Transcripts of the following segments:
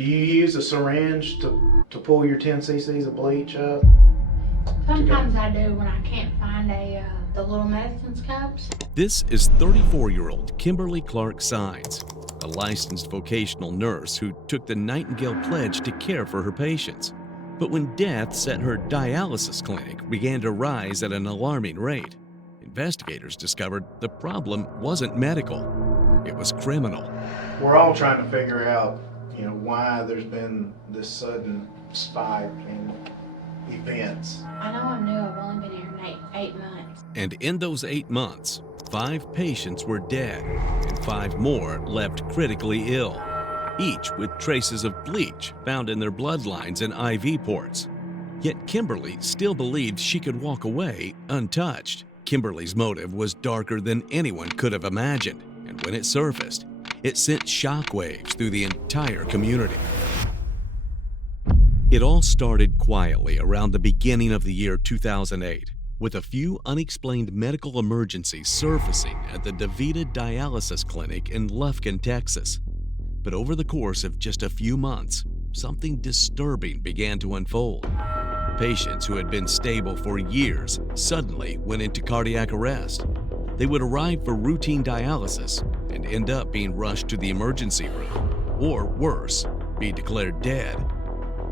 Do you use a syringe to pull your 10 cc's of bleach up? Sometimes I do when I can't find the little medicine cups. This is 34-year-old Kimberly Saenz, a licensed vocational nurse who took the Nightingale Pledge to care for her patients. But when deaths at her dialysis clinic began to rise at an alarming rate, investigators discovered the problem wasn't medical, it was criminal. We're all trying to figure out, why there's been this sudden spike in events. I know I'm new. I've only been here 8 months. And in those 8 months, 5 patients were dead and 5 more left critically ill, each with traces of bleach found in their bloodlines and IV ports. Yet Kimberly still believed she could walk away untouched. Kimberly's motive was darker than anyone could have imagined, and when it surfaced, it sent shockwaves through the entire community. It all started quietly around the beginning of the year 2008, with a few unexplained medical emergencies surfacing at the DaVita Dialysis Clinic in Lufkin, Texas. But over the course of just a few months, something disturbing began to unfold. Patients who had been stable for years suddenly went into cardiac arrest. They would arrive for routine dialysis and end up being rushed to the emergency room, or worse, be declared dead.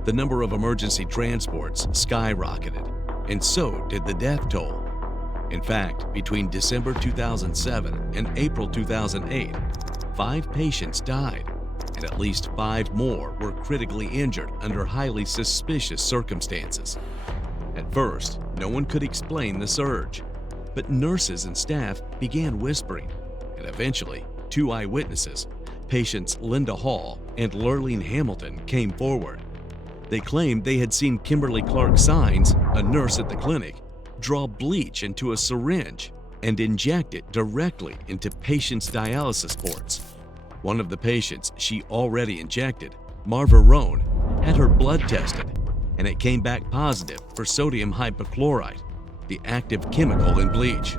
The number of emergency transports skyrocketed, and so did the death toll. In fact, between December 2007 and April 2008, 5 patients died, and at least 5 more were critically injured under highly suspicious circumstances. At first, no one could explain the surge, but nurses and staff began whispering, and eventually, 2 eyewitnesses, patients Linda Hall and Lurleen Hamilton, came forward. They claimed they had seen Kimberly Saenz, a nurse at the clinic, draw bleach into a syringe and inject it directly into patients' dialysis ports. One of the patients she already injected, Marva Roan, had her blood tested, and it came back positive for sodium hypochlorite, the active chemical in bleach.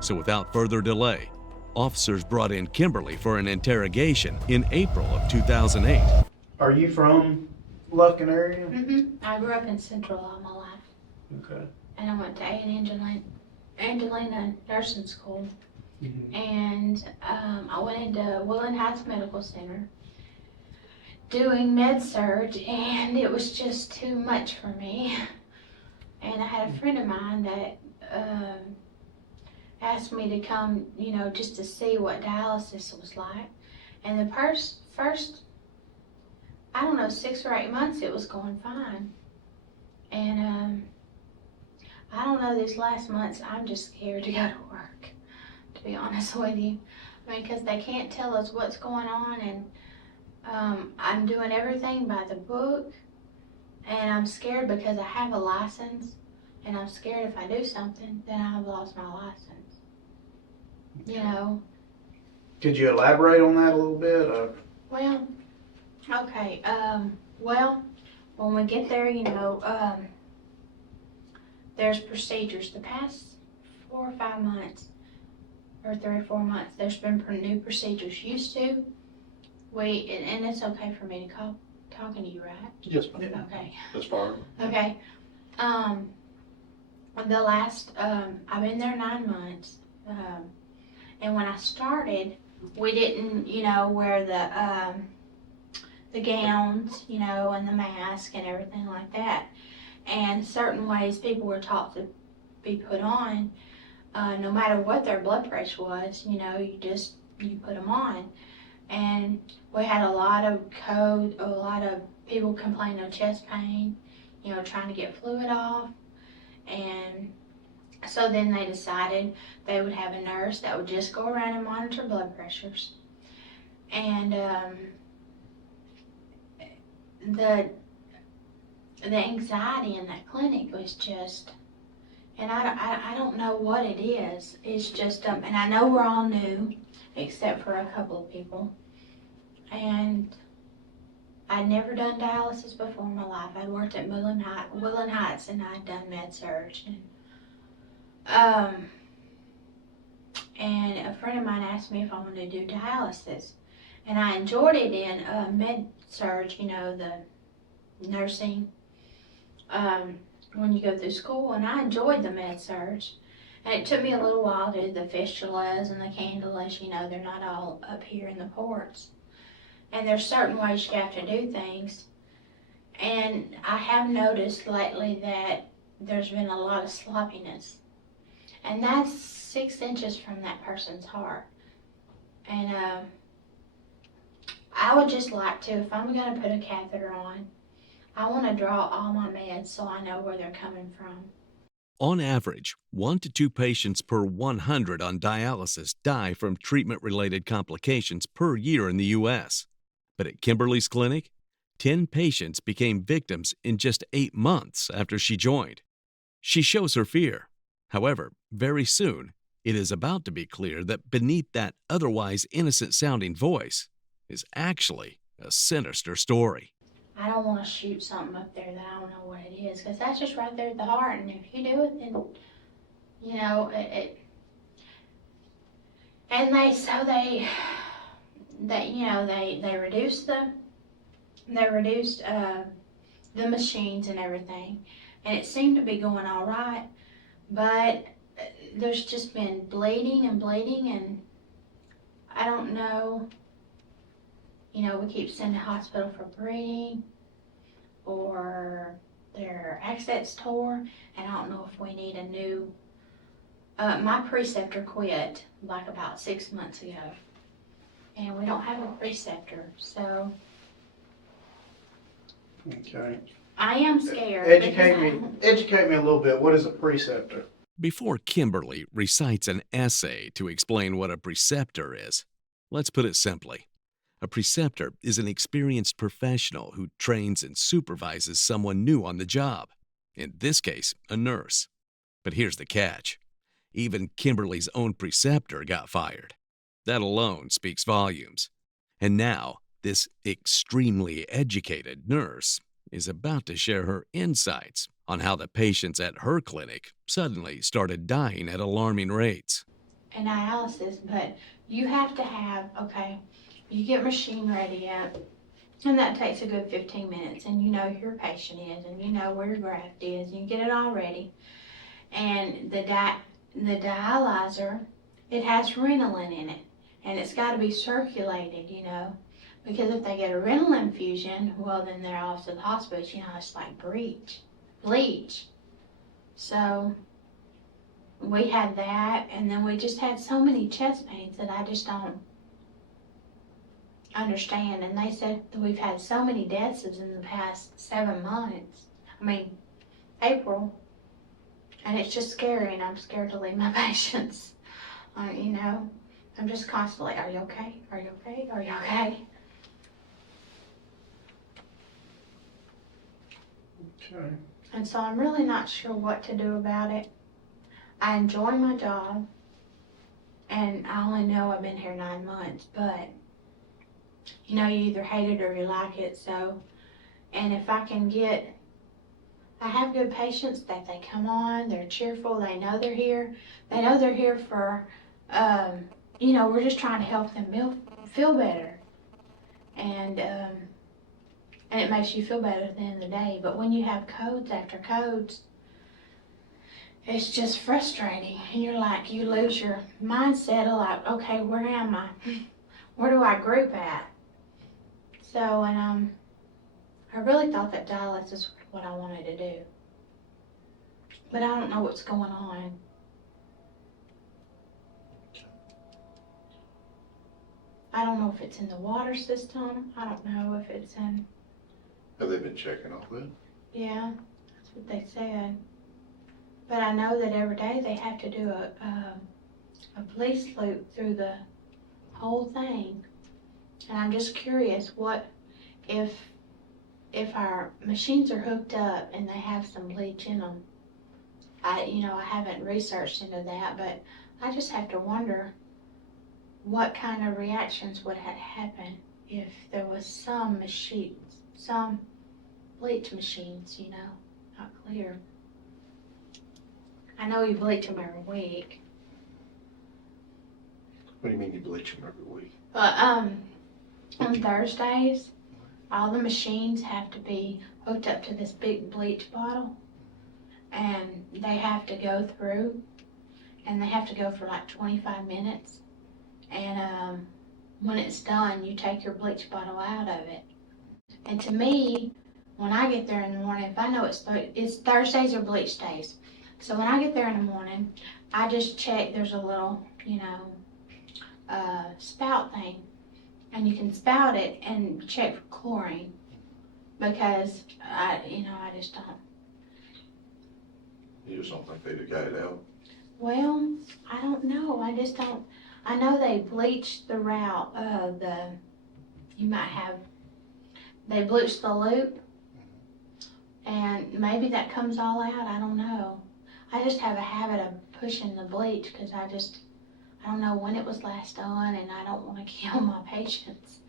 So without further delay, officers brought in Kimberly for an interrogation in April of 2008. Are you from Lufkin area? I grew up in Central all my life. Okay. And I went to Angelina Nursing School. And I went into Woodland Heights Medical Center doing med-surg, and it was just too much for me. And I had a friend of mine that asked me to come, just to see what dialysis was like. And the first, I don't know, 6 or 8 months it was going fine. And I don't know, these last months I'm just scared to go to work, to be honest with you. I mean, because they can't tell us what's going on, and I'm doing everything by the book, and I'm scared because I have a license, and I'm scared if I do something, then I've lost my license. Could you elaborate on that a little bit? Well, okay, well, when we get there, there's procedures. The past 4 or 5 months, or 3 or 4 months, there's been new procedures. Used to, and it's okay for me to call talking to you, right? Yes, ma'am. Okay. That's fine. Okay. The last, I've been there 9 months, and when I started, we didn't, wear the gowns, and the mask and everything like that. And certain ways people were taught to be put on, no matter what their blood pressure was, you put them on. And we had a lot of people complaining of chest pain, trying to get fluid off. And so then they decided they would have a nurse that would just go around and monitor blood pressures. And the anxiety in that clinic was just, and I don't know what it is. It's just, and I know we're all new, except for a couple of people. And I'd never done dialysis before in my life. I worked at Woodland Heights, and I'd done med-surg. And a friend of mine asked me if I wanted to do dialysis. And I enjoyed it in surge, you know, the nursing, when you go through school, and I enjoyed the med surge. And it took me a little while to do the fistulas and the cannulas, you know, they're not all up here in the ports. And there's certain ways you have to do things. And I have noticed lately that there's been a lot of sloppiness. And that's 6 inches from that person's heart. And I would just like to, if I'm going to put a catheter on, I want to draw all my meds so I know where they're coming from. On average, 1 to 2 patients per 100 on dialysis die from treatment-related complications per year in the U.S. But at Kimberly's clinic, 10 patients became victims in just 8 months after she joined. She shows her fear. However, very soon, it is about to be clear that beneath that otherwise innocent-sounding voice is actually a sinister story. I don't want to shoot something up there that I don't know what it is, because that's just right there at the heart, and if you do it, then, you know, and they reduced the machines and everything, and it seemed to be going all right, but there's just been bleeding, and I don't know. You know, we keep sending to the hospital for bleeding, or their access tore, and I don't know if we need a new, my preceptor quit like about 6 months ago, and we don't have a preceptor, so. Okay. I am scared. Educate me a little bit. What is a preceptor? Before Kimberly recites an essay to explain what a preceptor is, let's put it simply. A preceptor is an experienced professional who trains and supervises someone new on the job, in this case, a nurse. But here's the catch. Even Kimberly's own preceptor got fired. That alone speaks volumes. And now, this extremely educated nurse is about to share her insights on how the patients at her clinic suddenly started dying at alarming rates. And dialysis, but you have to have, you get machine ready up, and that takes a good 15 minutes, and you know who your patient is, and you know where your graft is, and you get it all ready. And the dialyzer, it has renal in it, and it's got to be circulated, you know, because if they get a renal infusion, well, then they're off to the hospital, you know, it's like bleach. So we had that, and then we just had so many chest pains that I just don't understand. And they said that we've had so many deaths in the past 7 months. April. And it's just scary, and I'm scared to leave my patients. You know, I'm just constantly, are you okay? Are you okay? Are you okay? Okay. And so I'm really not sure what to do about it. I enjoy my job, and I only know I've been here 9 months, but you know, you either hate it or you like it, so, and if I can get, I have good patients that they come on, they're cheerful, they know they're here for, you know, we're just trying to help them feel better, and it makes you feel better at the end of the day. But when you have codes after codes, it's just frustrating, and you're like, you lose your mindset of like, okay, where am I? Where do I group at? So, and I really thought that dialysis was what I wanted to do, but I don't know what's going on. I don't know if it's in the water system. I don't know if it's in. Have they been checking all that? Yeah, that's what they said. But I know that every day they have to do a police loop through the whole thing. And I'm just curious, what if our machines are hooked up and they have some bleach in them? I haven't researched into that, but I just have to wonder what kind of reactions would happen if there was some machines, some bleach machines, you know, not clear. I know you bleach them every week. What do you mean you bleach them every week? But on Thursdays, all the machines have to be hooked up to this big bleach bottle, and they have to go through, and they have to go for like 25 minutes. And when it's done, you take your bleach bottle out of it. And to me, when I get there in the morning, if I know it's Thursdays or bleach days, so when I get there in the morning, I just check. There's a little, spout thing, and you can spout it and check for chlorine, because I just don't. You just don't think they'd have got it out? Well, I don't know. I just don't. I know they bleach the route of they bleach the loop, and maybe that comes all out. I don't know. I just have a habit of pushing the bleach because I don't know when it was last done, and I don't want to kill my patients.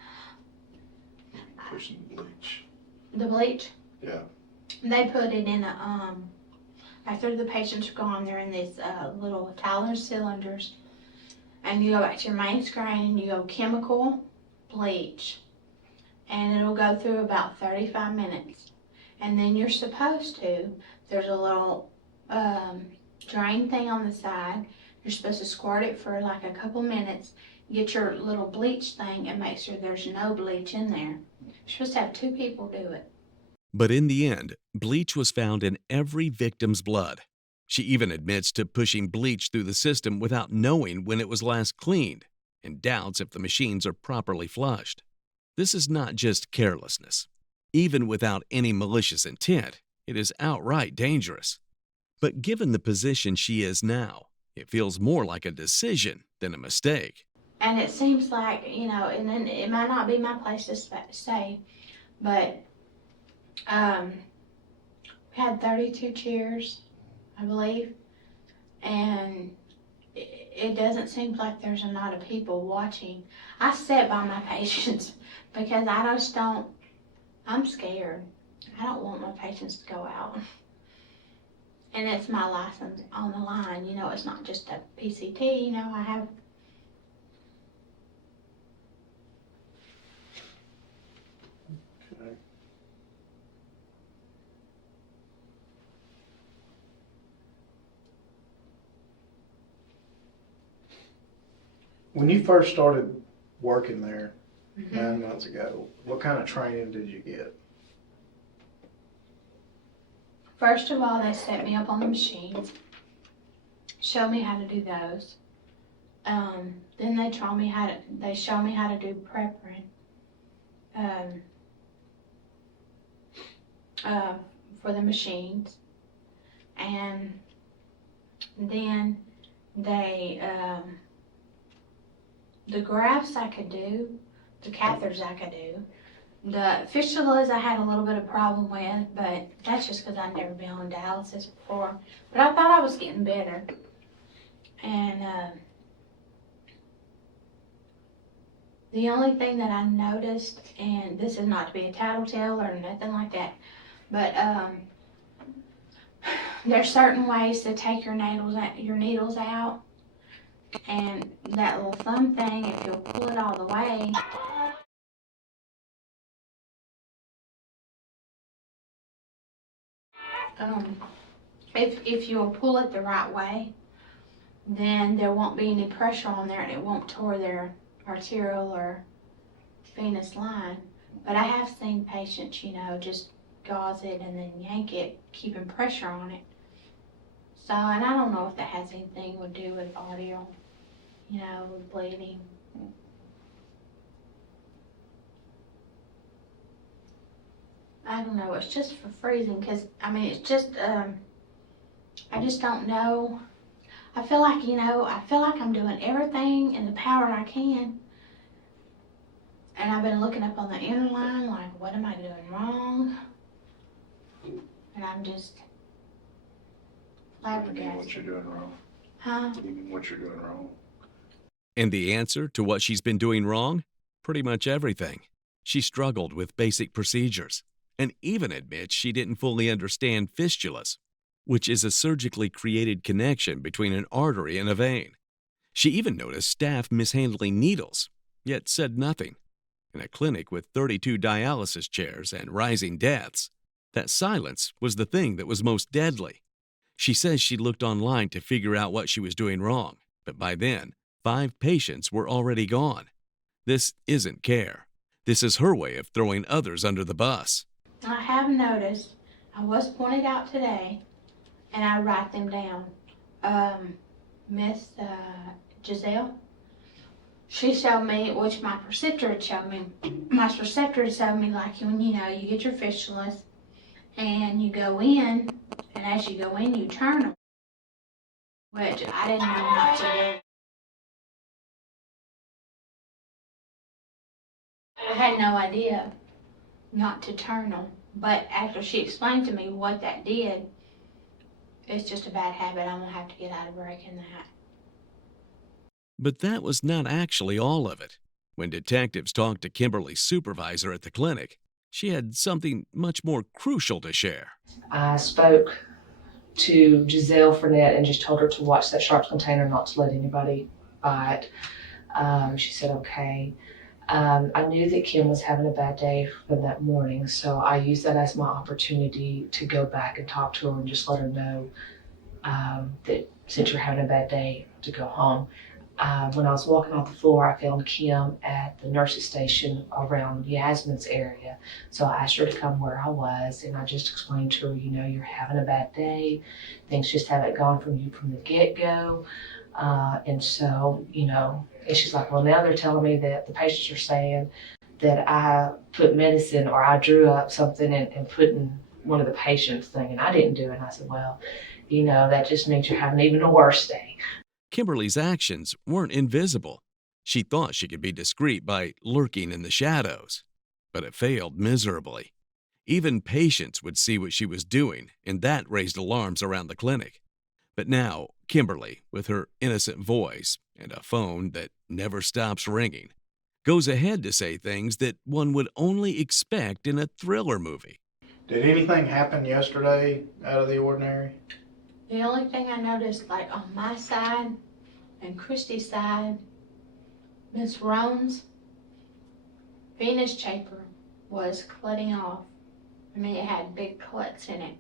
Pushing bleach. The bleach? Yeah. They put it in after the patients are gone, they're in these little Tyler cylinders, and you go back to your main screen and you go chemical, bleach, and it'll go through about 35 minutes. And then there's a little drain thing on the side. You're supposed to squirt it for like a couple minutes, get your little bleach thing, and make sure there's no bleach in there. You're supposed to have 2 people do it. But in the end, bleach was found in every victim's blood. She even admits to pushing bleach through the system without knowing when it was last cleaned, and doubts if the machines are properly flushed. This is not just carelessness. Even without any malicious intent, it is outright dangerous. But given the position she is now, it feels more like a decision than a mistake. And it seems like, and then it might not be my place to say, but we had 32 chairs, I believe, and it doesn't seem like there's a lot of people watching. I sit by my patients because I'm scared. I don't want my patients to go out. And it's my license on the line. It's not just a PCT. I have. Okay. When you first started working there Mm-hmm. 9 months ago, what kind of training did you get? First of all, they set me up on the machines, show me how to do those. Then they show me how to do preparing for the machines, and then the grafts I could do, the catheters I could do. The fistulas I had a little bit of problem with, but that's just because I'd never been on dialysis before. But I thought I was getting better. And the only thing that I noticed, and this is not to be a tattletale or nothing like that, but there's certain ways to take your needles out. And that little thumb thing, if you'll pull it all the way, if you'll pull it the right way, then there won't be any pressure on there and it won't tear their arterial or venous line. But I have seen patients, just gauze it and then yank it, keeping pressure on it. So, and I don't know if that has anything to do with arterial, with bleeding. I don't know, it's just for freezing, because, it's just, I just don't know. I feel like, I'm doing everything in the power I can. And I've been looking up on the inner line, like, what am I doing wrong? And I'm just What do you mean flabbergasted. what you're doing wrong? Huh? What do you mean what you're doing wrong? And the answer to what she's been doing wrong? Pretty much everything. She struggled with basic procedures and even admits she didn't fully understand fistulas, which is a surgically created connection between an artery and a vein. She even noticed staff mishandling needles, yet said nothing. In a clinic with 32 dialysis chairs and rising deaths, that silence was the thing that was most deadly. She says she looked online to figure out what she was doing wrong, but by then, 5 patients were already gone. This isn't care. This is her way of throwing others under the bus. I have noticed, I was pointed out today, and I write them down. Miss Giselle, she showed me, which my preceptor had showed me. My preceptor had showed me, like, when you get your fistulas and you go in, and as you go in, you turn them, which I didn't know not to do. I had no idea not to turn them, but after she explained to me what that did, it's just a bad habit. I'm gonna have to get out of breaking that. But that was not actually all of it. When detectives talked to Kimberly's supervisor at the clinic, she had something much more crucial to share. I spoke to Giselle Fournette and just told her to watch that sharps container, not to let anybody buy it. She said, okay. I knew that Kim was having a bad day from that morning, so I used that as my opportunity to go back and talk to her and just let her know that since you're having a bad day, to go home. When I was walking off the floor, I found Kim at the nurse's station around Yasmin's area. So I asked her to come where I was, and I just explained to her, you're having a bad day. Things just haven't gone from you from the get-go. And so, and she's like, well, now they're telling me that the patients are saying that I put medicine or I drew up something and put in one of the patients' thing, and I didn't do it. And I said, well, that just means you're having even a worse day. Kimberly's actions weren't invisible. She thought she could be discreet by lurking in the shadows, but it failed miserably. Even patients would see what she was doing, and that raised alarms around the clinic. But now, Kimberly, with her innocent voice and a phone that never stops ringing, goes ahead to say things that one would only expect in a thriller movie. Did anything happen yesterday out of the ordinary? The only thing I noticed, like on my side and Christy's side, Miss Roan's venous chamber was clotting off. I mean, it had big clots in it.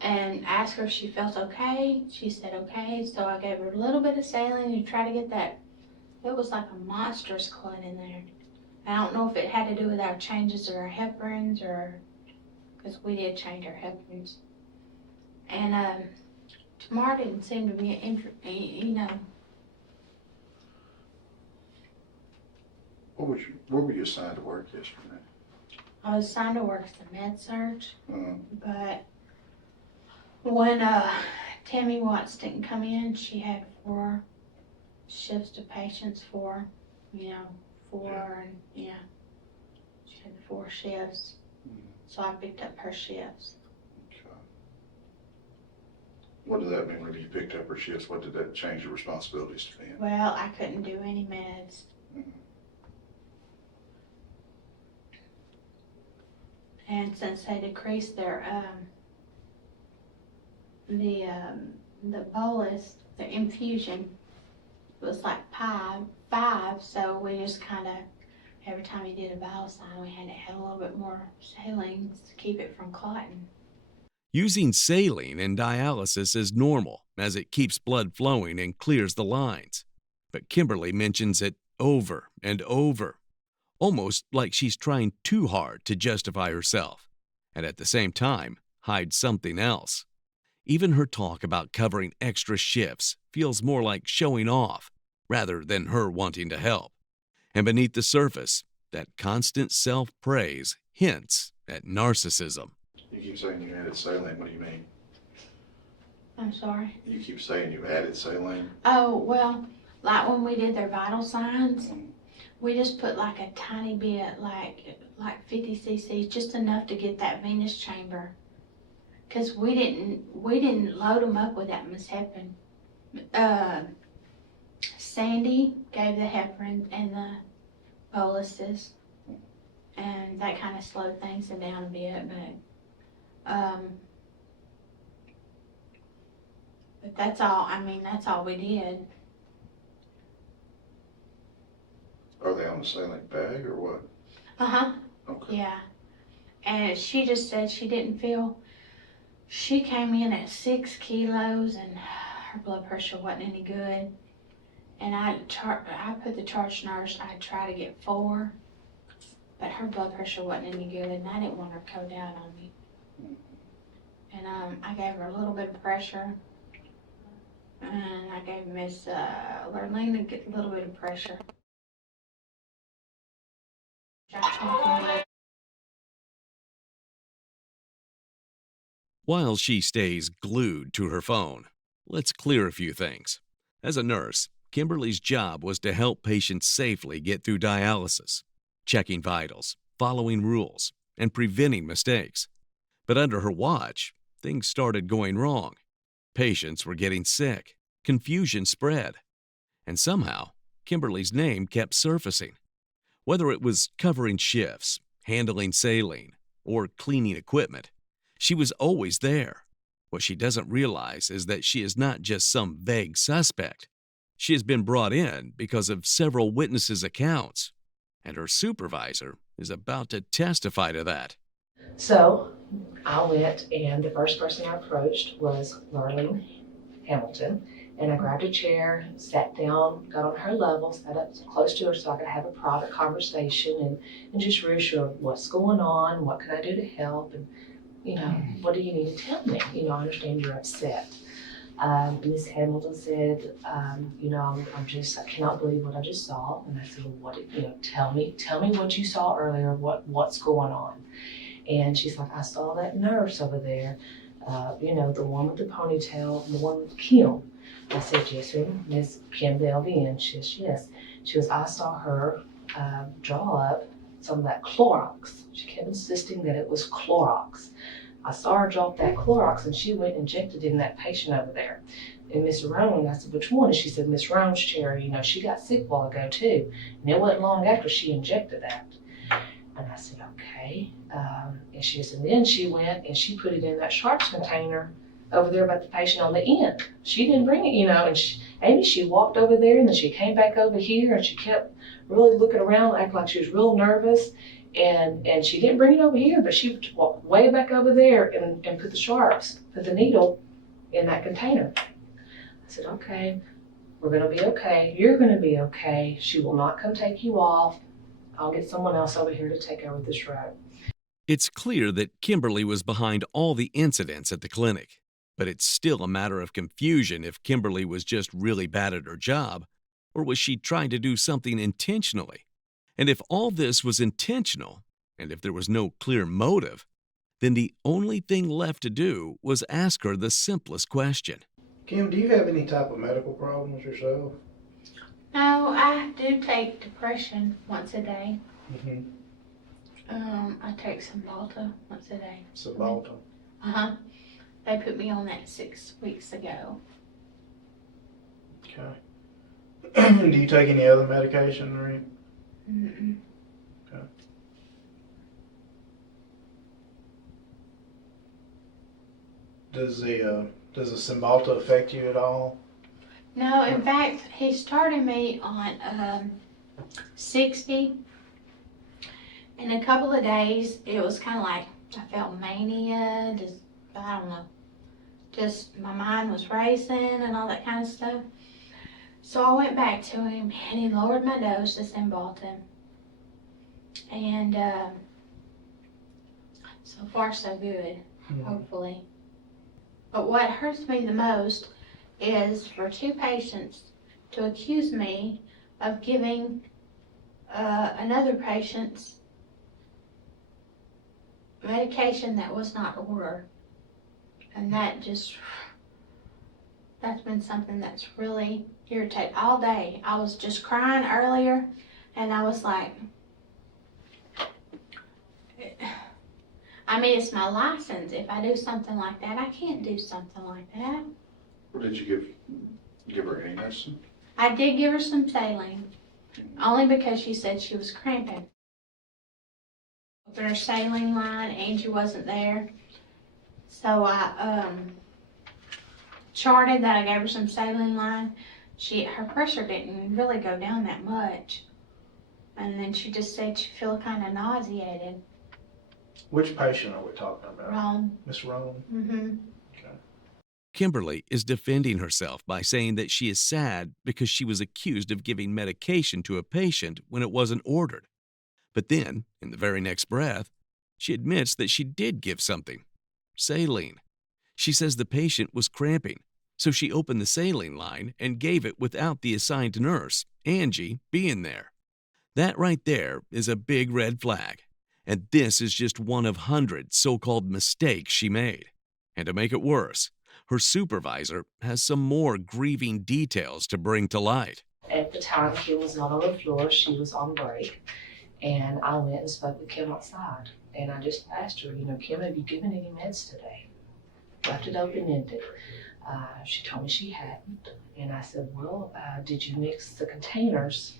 And asked her if she felt okay. She said okay, so I gave her a little bit of saline to try to get that. It was like a monstrous clot in there. I don't know if it had to do with our changes of our heparins or, because we did change our heparins. And tomorrow didn't seem to be Where were you assigned to work yesterday? I was assigned to work as a med surge, Uh, but when Tammy Watts didn't come in, she had 4 shifts to patients, 4, and she had 4 shifts. So I picked up her shifts. okay. What did that mean when you picked up her shifts? What did that change your responsibilities to be in? Well, I couldn't do any meds. And since they decreased their the bolus, the infusion was like 5, so we just kind of, every time he did a vital sign, we had to have a little bit more saline to keep it from clotting. Using saline in dialysis is normal, as it keeps blood flowing and clears the lines. But Kimberly mentions it over and over, almost like she's trying too hard to justify herself, and at the same time, hide something else. Even her talk about covering extra shifts feels more like showing off, rather than her wanting to help. And beneath the surface, that constant self-praise hints at narcissism. You keep saying you added saline. What do you mean? I'm sorry? You keep saying you added saline. Oh, well, like when we did their vital signs, we just put like a tiny bit, like 50 cc's, just enough to get that venous chamber. Because we didn't load them up with that Miss heparin. Sandy gave the heparin and the boluses, and that kind of slowed things down a bit, but that's all. I mean, that's all we did. Are they on the saline bag or what? Uh-huh, Okay. yeah. And she just said she didn't feel, she came in at 6 kilos and her blood pressure wasn't any good. And I put the charge nurse, I tried to get 4, but her blood pressure wasn't any good and I didn't want her to go down on me. And I gave her a little bit of pressure. And I gave Miss Lurleen a little bit of pressure. While she stays glued to her phone, let's clear a few things. As a nurse, Kimberly's job was to help patients safely get through dialysis, checking vitals, following rules, and preventing mistakes. But under her watch, things started going wrong. Patients were getting sick, confusion spread, and somehow Kimberly's name kept surfacing. Whether it was covering shifts, handling saline, or cleaning equipment, she was always there. What she doesn't realize is that she is not just some vague suspect. She has been brought in because of several witnesses' accounts, and her supervisor is about to testify to that. So I went, and the first person I approached was Lurleen Hamilton. And I grabbed a chair, sat down, got on her level, sat up close to her so I could have a private conversation and just reassure what's going on, what can I do to help, and what do you need to tell me? I understand you're upset. Ms. Hamilton said, I cannot believe what I just saw. And I said, well, tell me what you saw earlier, what's going on? And she's like, I saw that nurse over there, the one with the ponytail, the one with Kim. I said, yes, ma'am, Miss Kim LVN. She says, yes. She goes, I saw her draw up some of that Clorox. She kept insisting that it was Clorox. I saw her drop that Clorox and she went and injected it in that patient over there. And Miss Roan, I said, which one? And she said, Miss Roan's chair, she got sick a while ago too. And it wasn't long after she injected that. And I said, okay. And she said, and then she went and she put it in that sharps container over there about the patient on the end. She didn't bring it, and she walked over there and then she came back over here and she kept really looking around, acting like she was real nervous. And she didn't bring it over here, but she walked way back over there and put the needle in that container. I said, okay, we're gonna be okay. You're gonna be okay. She will not come take you off. I'll get someone else over here to take over this road. It's clear that Kimberly was behind all the incidents at the clinic, but it's still a matter of confusion if Kimberly was just really bad at her job, or was she trying to do something intentionally? And if all this was intentional, and if there was no clear motive, then the only thing left to do was ask her the simplest question. Kim, do you have any type of medical problems yourself? No, I do take depression once a day. Mm-hmm. I take Cymbalta once a day. Cymbalta? Uh-huh. They put me on that 6 weeks ago. Okay. Do you take any other medication or anything? Mm-mm. Okay. Does the Cymbalta affect you at all? No, in fact, he started me on 60. In a couple of days, it was kind of like I felt mania, I don't know, just my mind was racing and all that kind of stuff. So I went back to him and he lowered my dose to Cymbalta. And so far so good, hopefully. But what hurts me the most is for 2 patients to accuse me of giving another patient's medication that was not ordered. And that's been something that's really irritated all day. I was just crying earlier and I was like, it's my license. If I do something like that, I can't do something like that. What did you give her any medicine? I did give her some saline, only because she said she was cramping. With her saline line, Angie wasn't there. So I charted that I gave her some saline line. Her pressure didn't really go down that much. And then she just said she feel kind of nauseated. Which patient are we talking about? Wrong. Miss Rome? Mm-hmm. Kimberly is defending herself by saying that she is sad because she was accused of giving medication to a patient when it wasn't ordered. But then, in the very next breath, she admits that she did give something. Saline. She says the patient was cramping, so she opened the saline line and gave it without the assigned nurse, Angie, being there. That right there is a big red flag. And this is just one of hundreds so-called mistakes she made. And to make it worse, her supervisor has some more grieving details to bring to light. At the time, Kim was not on the floor. She was on break. And I went and spoke with Kim outside. And I just asked her, Kim, have you given any meds today? Left it open-ended. She told me she hadn't. And I said, well, did you mix the containers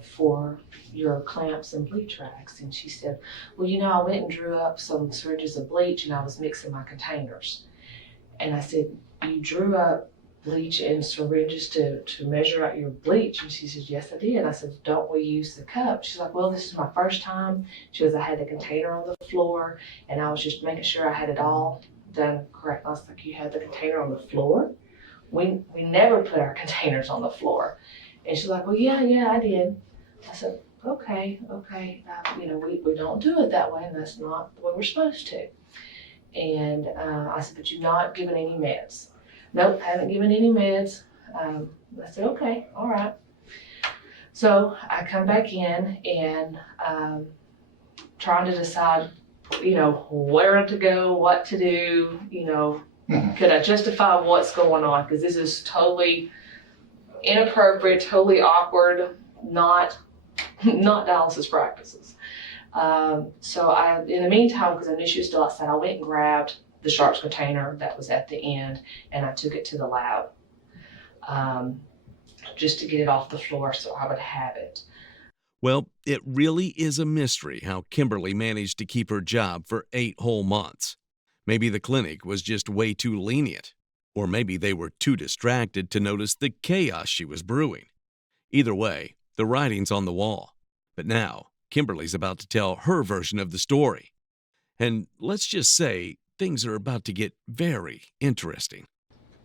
for your clamps and bleach racks? And she said, well, I went and drew up some syringes of bleach and I was mixing my containers. And I said, you drew up bleach and syringes to measure out your bleach? And she said, yes, I did. And I said, don't we use the cup? She's like, well, this is my first time. She goes, I had the container on the floor and I was just making sure I had it all done correct. I was like, you had the container on the floor? We never put our containers on the floor. And she's like, well, yeah, I did. I said, okay. We don't do it that way, and that's not the way we're supposed to. And I said, but you've not given any meds? Nope, haven't given any meds. I said, okay, all right. So I come back in and trying to decide, where to go, what to do, could I justify what's going on? Because this is totally inappropriate, totally awkward, not dialysis practices. So I, in the meantime, because I knew she was still outside, I went and grabbed the sharps container that was at the end and I took it to the lab just to get it off the floor so I would have it. Well, it really is a mystery how Kimberly managed to keep her job for 8 whole months. Maybe the clinic was just way too lenient, or maybe they were too distracted to notice the chaos she was brewing. Either way, the writing's on the wall. But now, Kimberly's about to tell her version of the story. And let's just say things are about to get very interesting.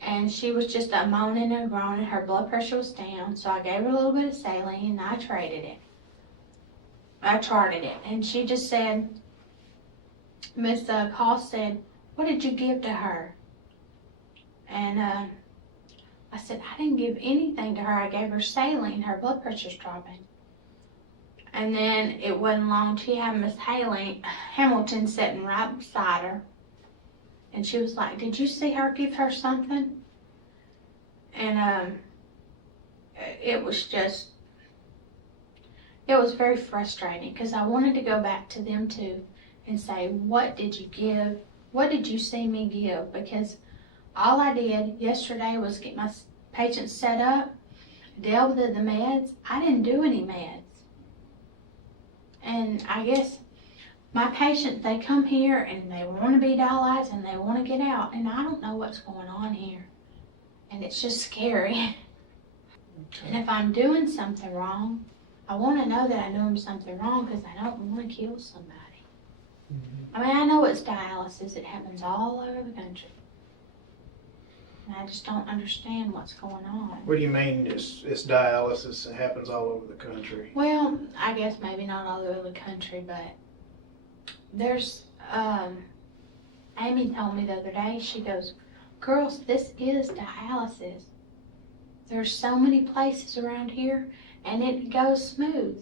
And she was just moaning and groaning. Her blood pressure was down, so I gave her a little bit of saline and I charted it. And she just said, Miss Call said, what did you give to her? And I said, I didn't give anything to her. I gave her saline. Her blood pressure's dropping. And then it wasn't long. She had Miss Hamilton sitting right beside her. And she was like, did you see her give her something? And it was very frustrating because I wanted to go back to them too and say, what did you give? What did you see me give? Because all I did yesterday was get my patients set up, deal with the meds. I didn't do any meds. And I guess my patients, they come here and they want to be dialyzed and they want to get out. And I don't know what's going on here. And it's just scary. Okay. And if I'm doing something wrong, I want to know that I'm doing something wrong because I don't want to kill somebody. Mm-hmm. I mean, I know it's dialysis. It happens all over the country. And I just don't understand what's going on. What do you mean it's dialysis? It happens all over the country? Well, I guess maybe not all over the country, but there's, Amy told me the other day, she goes, girls, this is dialysis. There's so many places around here and it goes smooth.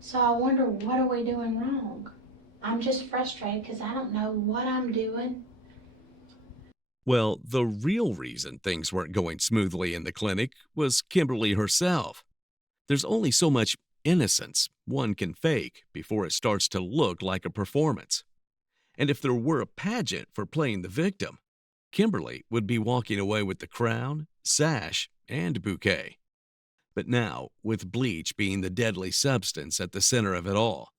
So I wonder, what are we doing wrong? I'm just frustrated because I don't know what I'm doing. Well, the real reason things weren't going smoothly in the clinic was Kimberly herself. There's only so much innocence one can fake before it starts to look like a performance. And if there were a pageant for playing the victim, Kimberly would be walking away with the crown, sash, and bouquet. But now, with bleach being the deadly substance at the center of it all,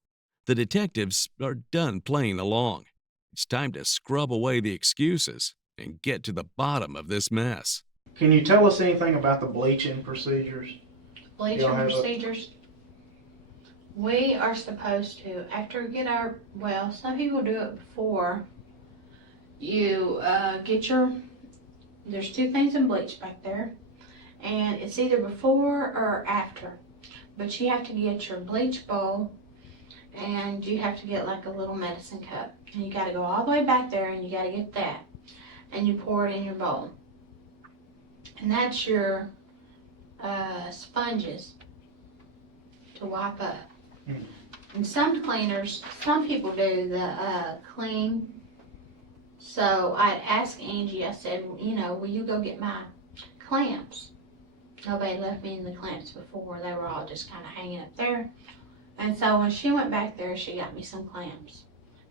the detectives are done playing along. It's time to scrub away the excuses and get to the bottom of this mess. Can you tell us anything about the bleaching procedures? bleaching have a- procedures. We are supposed to, after we get our, well, some people do it before. You get your, there's 2 things in bleach back there, and it's either before or after. But you have to get your bleach bowl, and you have to get like a little medicine cup. And you gotta go all the way back there, and you gotta get that. And you pour it in your bowl. And that's your sponges to wipe up. And some cleaners, some people do the clean. So I asked Angie, I said, you know, will you go get my clamps? Nobody left me in the clamps before. They were all just kind of hanging up there. And so when she went back there, she got me some clamps.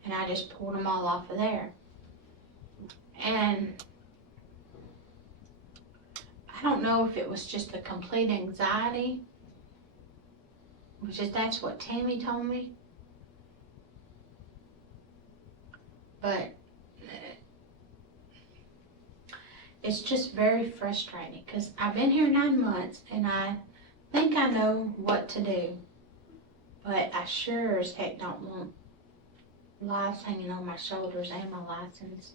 And I just pulled them all off of there. And I don't know if it was just the complete anxiety, which is that's what Tammy told me. But it's just very frustrating because I've been here 9 months and I think I know what to do, but I sure as heck don't want lives hanging on my shoulders and my license.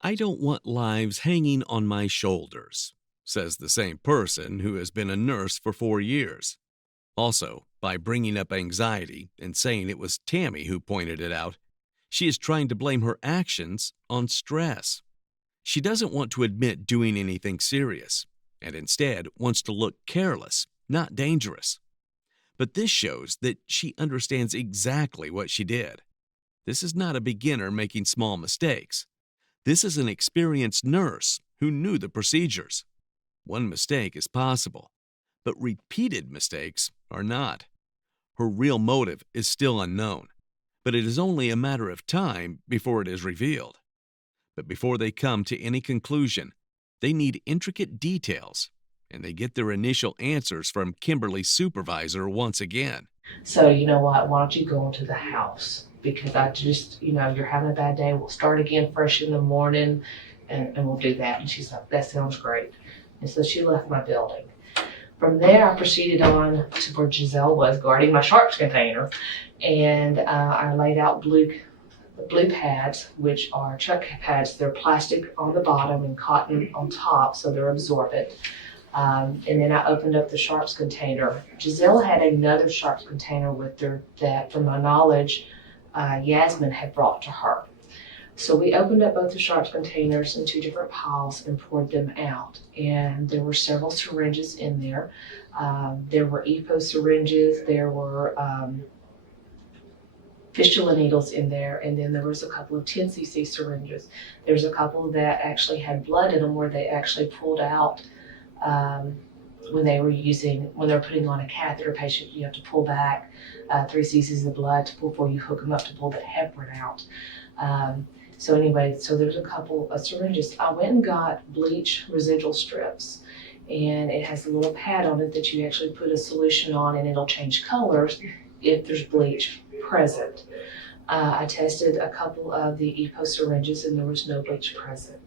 I don't want lives hanging on my shoulders, says the same person who has been a nurse for 4 years. Also, by bringing up anxiety and saying it was Tammy who pointed it out, she is trying to blame her actions on stress. She doesn't want to admit doing anything serious, and instead wants to look careless, not dangerous. But this shows that she understands exactly what she did. This is not a beginner making small mistakes. This is an experienced nurse who knew the procedures. One mistake is possible, but repeated mistakes are not. Her real motive is still unknown, but it is only a matter of time before it is revealed. But before they come to any conclusion, they need intricate details, and they get their initial answers from Kimberly's supervisor once again. So, you know what, why don't you go into the house? Because I just, you know, you're having a bad day. We'll start again fresh in the morning and we'll do that. And she's like, that sounds great. And so she left my building. From there, I proceeded on to where Giselle was guarding my sharps container. And I laid out blue pads, which are chuck pads. They're plastic on the bottom and cotton on top, so they're absorbent. And then I opened up the sharps container. Giselle had another sharps container with her that, from my knowledge, Yasmin had brought to her. So we opened up both the sharps containers in 2 different piles and poured them out. And there were several syringes in there. There were EPO syringes, there were fistula needles in there, and then there was a couple of 10 cc syringes. There was a couple that actually had blood in them where they actually pulled out when they were putting on a catheter patient. You have to pull back 3 cc's of blood before you hook them up to pull the heparin out. So anyway, so there's a couple of syringes. I went and got bleach residual strips, and it has a little pad on it that you actually put a solution on, and it'll change colors if there's bleach present. I tested a couple of the EPO syringes, and there was no bleach present.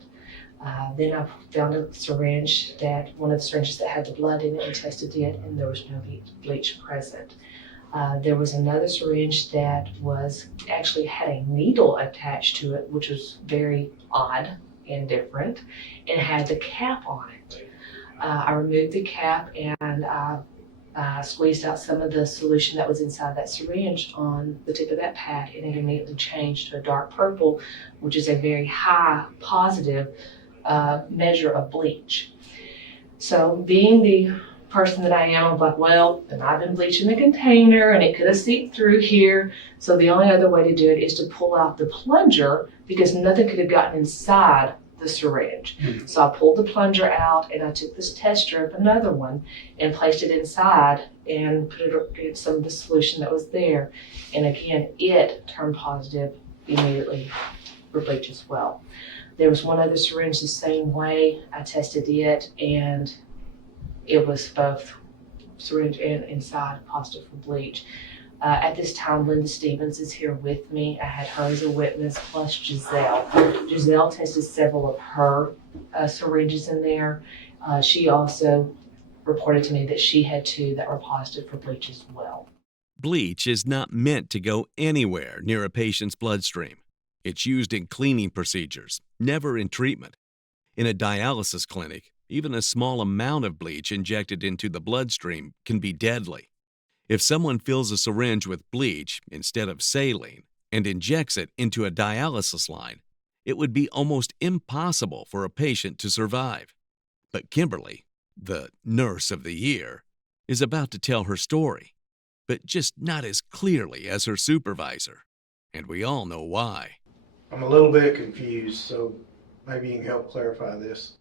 Then I found a syringe one of the syringes that had the blood in it, and tested it, and there was no bleach present. There was another syringe that actually had a needle attached to it, which was very odd and different, and had the cap on it. I removed the cap and I squeezed out some of the solution that was inside that syringe on the tip of that pad, and it immediately changed to a dark purple, which is a very high positive measure of bleach. So being the person that I am, I'm like, well, then I've been bleaching the container and it could have seeped through here. So the only other way to do it is to pull out the plunger, because nothing could have gotten inside the syringe. Mm-hmm. So I pulled the plunger out and I took this test strip, another one, and placed it inside and put it some of the solution that was there. And again, it turned positive immediately for bleach as well. There was one other syringe the same way. I tested it and it was both syringe and inside positive for bleach. At this time, Linda Stevens is here with me. I had her as a witness, plus Giselle. Giselle tested several of her syringes in there. She also reported to me that she had 2 that were positive for bleach as well. Bleach is not meant to go anywhere near a patient's bloodstream. It's used in cleaning procedures, never in treatment. In a dialysis clinic, even a small amount of bleach injected into the bloodstream can be deadly. If someone fills a syringe with bleach instead of saline and injects it into a dialysis line, it would be almost impossible for a patient to survive. But Kimberly, the nurse of the year, is about to tell her story, but just not as clearly as her supervisor. And we all know why. I'm a little bit confused, so maybe you can help clarify this.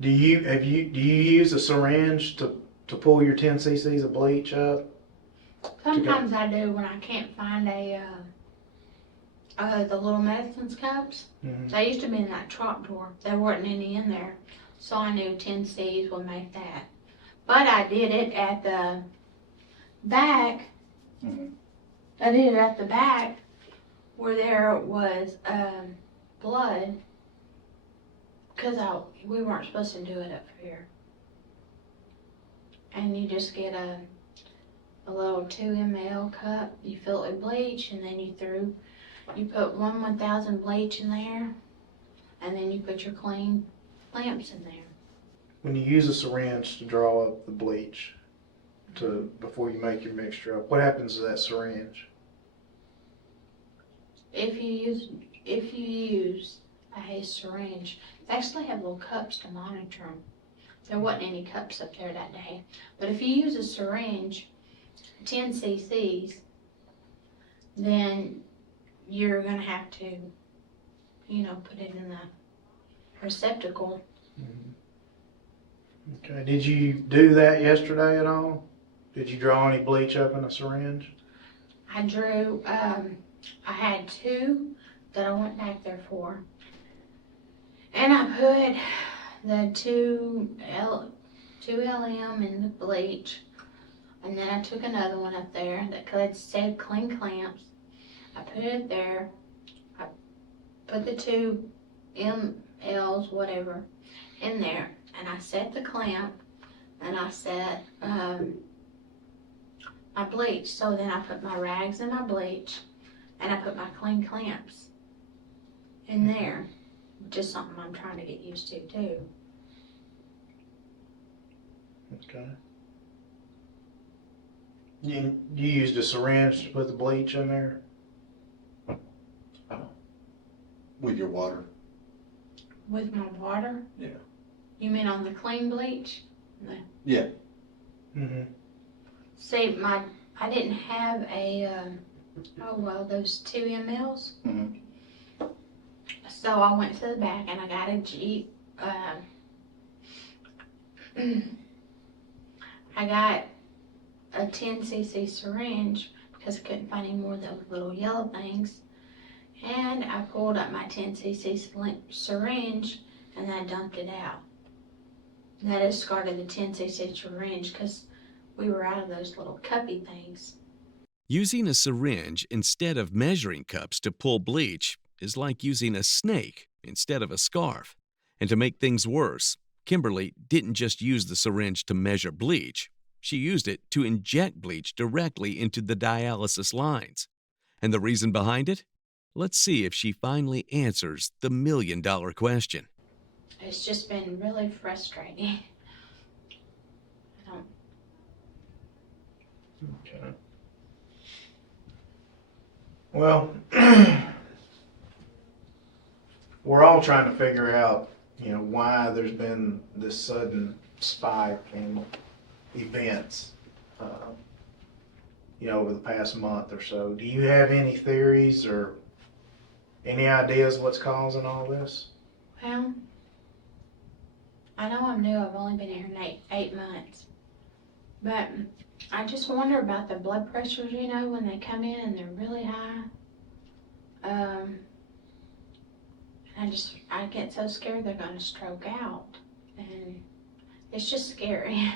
Do you use a syringe to pull your 10 cc's of bleach up? Sometimes I do when I can't find the little medicines cups. Mm-hmm. They used to be in that trap drawer. There weren't any in there, so I knew 10 C's would make that. But I did it at the back. Mm-hmm. I did it at the back where there was blood, because we weren't supposed to do it up here. And you just get a little 2 ml cup, you fill it with bleach, and then you put 1/1000 bleach in there, and then you put your clean clamps in there. When you use a syringe to draw up the bleach before you make your mixture up, what happens to that syringe? If you use a syringe, they actually have little cups to monitor them. There wasn't any cups up there that day. But if you use a syringe, 10 cc's, then you're going to have to, put it in the receptacle. Mm-hmm. Okay. Did you do that yesterday at all? Did you draw any bleach up in a syringe? I drew, I had 2 that I went back there for. And I put the 2 LM in the bleach. And then I took another one up there that said clean clamps. I put it there. I put the 2 MLs, whatever, in there. And I set the clamp. And I set my bleach. So then I put my rags in my bleach. And I put my clean clamps in there. Just something I'm trying to get used to too. Okay. You used a syringe to put the bleach in there? With your water? With my water? Yeah. You mean on the clean bleach? No. Yeah. Mm-hmm. See, I didn't have those 2 mLs. Mm-hmm. So I went to the back and I got a Jeep. I got a 10 cc syringe because I couldn't find any more of those little yellow things. And I pulled up my 10 cc syringe and I dumped it out. And I discarded the 10 cc syringe because we were out of those little cuppy things. Using a syringe instead of measuring cups to pull bleach is like using a snake instead of a scarf. And to make things worse, Kimberly didn't just use the syringe to measure bleach. She used it to inject bleach directly into the dialysis lines. And the reason behind it? Let's see if she finally answers the million-dollar question. It's just been really frustrating. Okay. Well, we're all trying to figure out, why there's been this sudden spike in events, over the past month or so. Do you have any theories or any ideas what's causing all this? Well, I know I'm new. I've only been here 8 months. But I just wonder about the blood pressures, when they come in and they're really high. I get so scared they're going to stroke out. And it's just scary.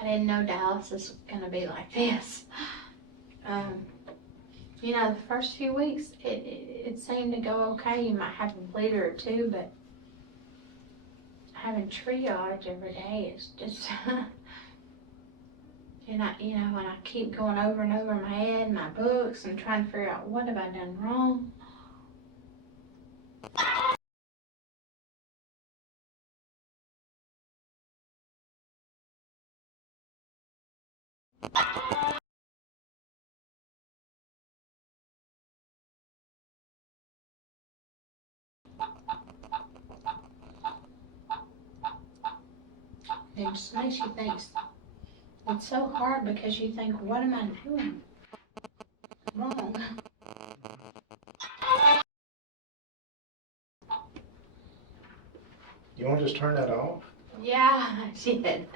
I didn't know dialysis was going to be like this. The first few weeks, it seemed to go okay. You might have a bleeder or 2, but having triage every day is just, and I keep going over and over in my head, my books, and trying to figure out what have I done wrong. It just makes you think. It's so hard because you think, what am I doing wrong? You want to just turn that off? Yeah, I did.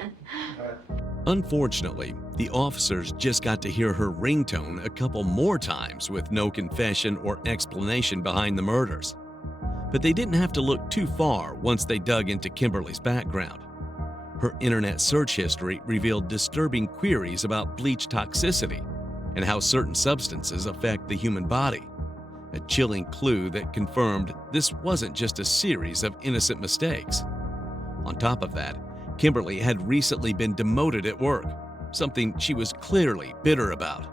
Unfortunately, the officers just got to hear her ringtone a couple more times with no confession or explanation behind the murders. But they didn't have to look too far once they dug into Kimberly's background. Her internet search history revealed disturbing queries about bleach toxicity and how certain substances affect the human body. A chilling clue that confirmed this wasn't just a series of innocent mistakes. On top of that, Kimberly had recently been demoted at work, something she was clearly bitter about.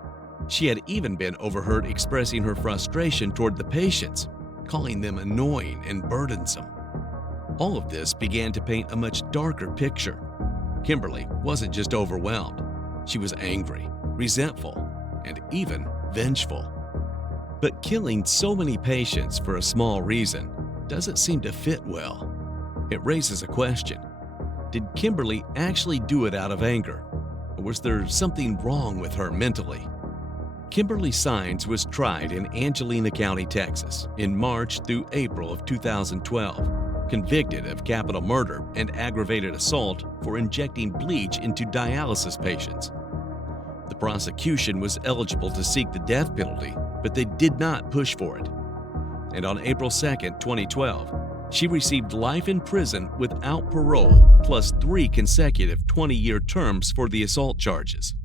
She had even been overheard expressing her frustration toward the patients, calling them annoying and burdensome. All of this began to paint a much darker picture. Kimberly wasn't just overwhelmed. She was angry, resentful, and even vengeful. But killing so many patients for a small reason doesn't seem to fit well. It raises a question. Did Kimberly actually do it out of anger? Or was there something wrong with her mentally? Kimberly Saenz was tried in Angelina County, Texas, in March through April of 2012, convicted of capital murder and aggravated assault for injecting bleach into dialysis patients. The prosecution was eligible to seek the death penalty, but they did not push for it. And on April 2, 2012, she received life in prison without parole, plus 3 consecutive 20-year terms for the assault charges.